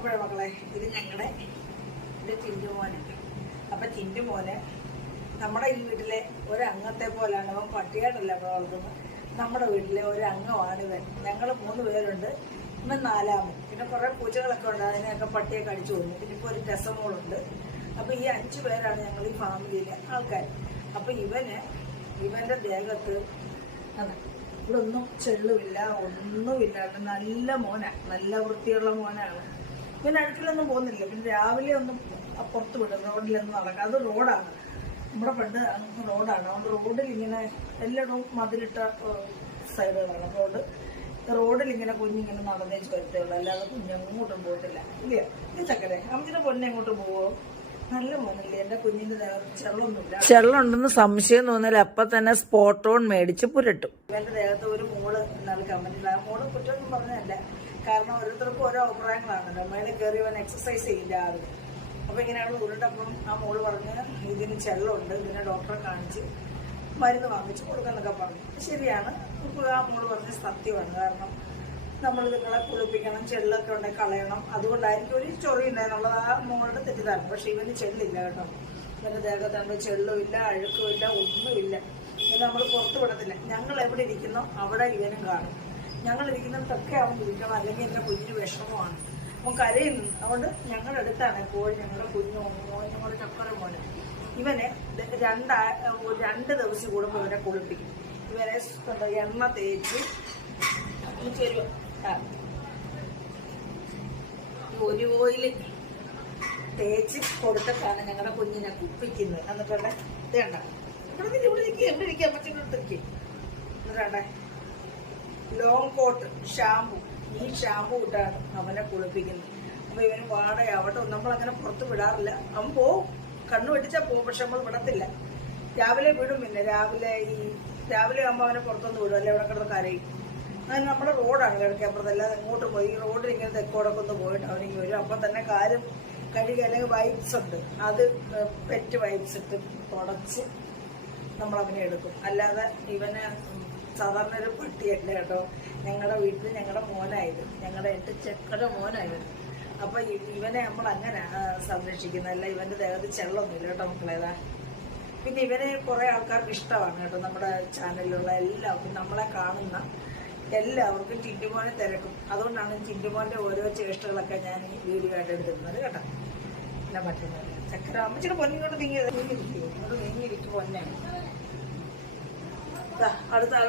അപ്പോഴേ മക്കളെ? ഇത് ഞങ്ങളുടെ ഇത് ചിന്തു മോന് അപ്പം ചിന്തു മോന് നമ്മുടെ ഈ വീട്ടിലെ ഒരംഗത്തെ പോലാണ് അവൻ പട്ടിയായിട്ടല്ല വളർത്തുന്നത്. നമ്മുടെ വീട്ടിലെ ഒരംഗമാണ് ഇവൻ. ഞങ്ങൾ മൂന്ന് പേരുണ്ട്. ഇവൻ നാലാമൻ. പിന്നെ കുറേ പൂച്ചകളൊക്കെ ഉണ്ട്. അതിനെയൊക്കെ പട്ടിയൊക്കെ അടിച്ചു പോകുന്നു പിന്നെ ഇപ്പോൾ ഒരു രസമോളുണ്ട്. അപ്പോൾ ഈ അഞ്ച് പേരാണ് ഞങ്ങൾ ഈ ഫാമിലിയിലെ ആൾക്കാർ അപ്പോൾ ഇവന് ഇവന്റെ ദേഹത്ത് ഇവിടെ ഒന്നും ചെള്ളുമില്ല ഒന്നുമില്ല. നല്ല മോനാണ് നല്ല വൃത്തിയുള്ള മോനാണ്. പിന്നെ അടുക്കലൊന്നും പോകുന്നില്ല. പിന്നെ രാവിലെ ഒന്നും പുറത്ത് വിടും. റോഡിലൊന്നും നടക്കാം അത് റോഡാണ്. നമ്മുടെ പണ്ട് റോഡാണ്. അതുകൊണ്ട് റോഡിൽ ഇങ്ങനെ എല്ലായിടവും മതിലിട്ട സൈഡുകളാണ്. റോഡ് റോഡിൽ ഇങ്ങനെ കുഞ്ഞിങ്ങനെ നടന്നേച്ച് വരത്തേ ഉള്ളൂ അല്ലാതെ കുഞ്ഞങ്ങോട്ടും പോകത്തില്ല ഇല്ല? ഈ ചക്കരെ? അമ്മച്ചിന്റെ പൊന്നെ എങ്ങോട്ട് പോവോ? നല്ല മോനല്ലേ. എന്റെ കുഞ്ഞിന്റെ ചെള്ളൊന്നുമില്ല. ചെള്ളുണ്ടെന്ന് സംശയം തോന്നിയാൽ അപ്പൊ തന്നെ സ്പോട്ടോൺ മേടിച്ച് പുരട്ടും. ഇവന്റെ ദേഹത്ത് ഒരു മോൾ നൽകാൻ പറ്റില്ല മോൾ കുറ്റമൊന്നും പറഞ്ഞതല്ല. കാരണം ഓരോരുത്തർക്കും ഓരോ അഭിപ്രായങ്ങളാണല്ലോ. മേളിൽ കയറി ഇവൻ എക്സസൈസ് ചെയ്യില്ല രാവിലെ അപ്പൊ ഇങ്ങനെയാണ് ഉരുണ്ടപ്പം ആ മോൾ പറഞ്ഞ് ഇതിന് ചെള്ളുണ്ട് ഇതിനെ ഡോക്ടറെ കാണിച്ച് മരുന്ന് വാങ്ങിച്ച് കൊടുക്കാന്നൊക്കെ പറഞ്ഞു. ശരിയാണ്. ഇപ്പൊ ആ മോൾ പറഞ്ഞ സത്യമാണ്. കാരണം നമ്മൾ ഇതുങ്ങളെ കുളിപ്പിക്കണം ചെള്ളൊക്കെ ഉണ്ടെങ്കിൽ കളയണം. അതുകൊണ്ടായിരിക്കും ഒരു ചൊറി ഉണ്ടായെന്നുള്ളത് ആ മോളുടെ തെറ്റിദ്ധാരണ. പക്ഷേ ഇവന് ചെള്ളില്ല കേട്ടോ. ഇവന്റെ ദേഹത്താണ് ചെള്ളുമില്ല അഴുക്കുമില്ല ഒന്നുമില്ല. ഇത് നമ്മൾ പുറത്തു വിടത്തില്ല. ഞങ്ങൾ എവിടെ ഇരിക്കുന്നോ അവിടെ ഇവനും കാണും. ഞങ്ങൾ ഇരിക്കുന്നിടത്തൊക്കെ അവൻ കുടിക്കണം അല്ലെങ്കിൽ എന്റെ കുഞ്ഞിന് വിഷമമാണ്. അവൻ കരയുന്നു അതുകൊണ്ട് ഞങ്ങളുടെ അടുത്താണ് എപ്പോഴും ഞങ്ങളുടെ കുഞ്ഞു മോൻ ഞങ്ങളുടെ ചക്കര മോന്. ഇവനെ രണ്ട് രണ്ടാ ദിവസം കൂടുമ്പോൾ ഇവനെ കുളിപ്പിക്കും. ഇവരെ എണ്ണ തേച്ച്. ഒരു ഓയിൽ തേച്ച് കൊടുത്തിട്ടാണ് ഞങ്ങളുടെ കുഞ്ഞിനെ കുപ്പിക്കുന്നത്. എന്നിട്ടുണ്ടെ ഇതേണ്ട. ഇവിടെ ഇവിടെ ഇരിക്കുക എവിടെ ഇരിക്കുക എന്നിട്ടാണ്ടേ എന്നിട്ടുണ്ടേ ലോങ് കോട്ട് ഷാമ്പു ഈ ഷാമ്പു ഇട്ടാണ് അവനെ കുളിപ്പിക്കുന്നത്. അപ്പൊ ഇവന് വാടകയാവട്ടെ നമ്മളങ്ങനെ പുറത്ത് വിടാറില്ല. അവൻ പോവും. കണ്ണു വെട്ടിച്ചാൽ പോവും പക്ഷെ നമ്മൾ വിടത്തില്ല. രാവിലെ വിടും പിന്നെ. രാവിലെ ഈ രാവിലെ ആകുമ്പോൾ അവനെ പുറത്തൊന്ന് വിടും. അല്ലെ? ഇവിടെ കിടന്ന് കരയും. അങ്ങനെ നമ്മുടെ റോഡാണ് കിടക്കുക അപ്പുറത്തല്ലാതെ എങ്ങോട്ട് പോയി. ഈ റോഡിൽ ഇങ്ങനെ തെക്കോടൊക്കെ ഒന്ന് പോയിട്ട് അവനിങ്ങി വരും. അപ്പം തന്നെ കാലും കഴുകി അല്ലെങ്കിൽ വൈപ്സ് ഉണ്ട്. അത് പെറ്റ് വൈപ്സ് ഇട്ട് തുടച്ച് നമ്മളവനെ എടുക്കും. അല്ലാതെ ഇവന് സാധാരണ ഒരു പട്ടിയല്ല കേട്ടോ? ഞങ്ങളുടെ വീട്ടിൽ ഞങ്ങളുടെ മോനായിരുന്നു. ഞങ്ങളുടെ എട്ട് ചെക്കടെ മോനായിരുന്നു. അപ്പൊ ഇവനെ നമ്മൾ അങ്ങനെ സംരക്ഷിക്കുന്നത് അല്ല ഇവന്റെ ദേഹത്ത് ചെള്ളൊന്നുമില്ല കേട്ടോ മക്കളേതാ പിന്നെ ഇവനെ കുറെ ആൾക്കാർക്ക് ഇഷ്ടമാണ് കേട്ടോ നമ്മുടെ ചാനലിലുള്ള എല്ലാവർക്കും. നമ്മളെ കാണുന്ന എല്ലാവർക്കും ചിന്റുമോനെ തിരക്കും. അതുകൊണ്ടാണ് ചിന്റുമോന്റെ ഓരോ ചേഷ്ടകളൊക്കെ ഞാൻ ഈ വീഡിയോ ആയിട്ട് എടുത്തിരുന്നത് കേട്ടോ. പിന്നെ പറ്റുന്നത് ചക്കര അമ്മച്ചിയുടെ പൊന്നിങ്ങോട്ട് നീങ്ങി നീങ്ങിയിരിക്കും ഇങ്ങോട്ട് ദാ, അടുത്ത ആൾ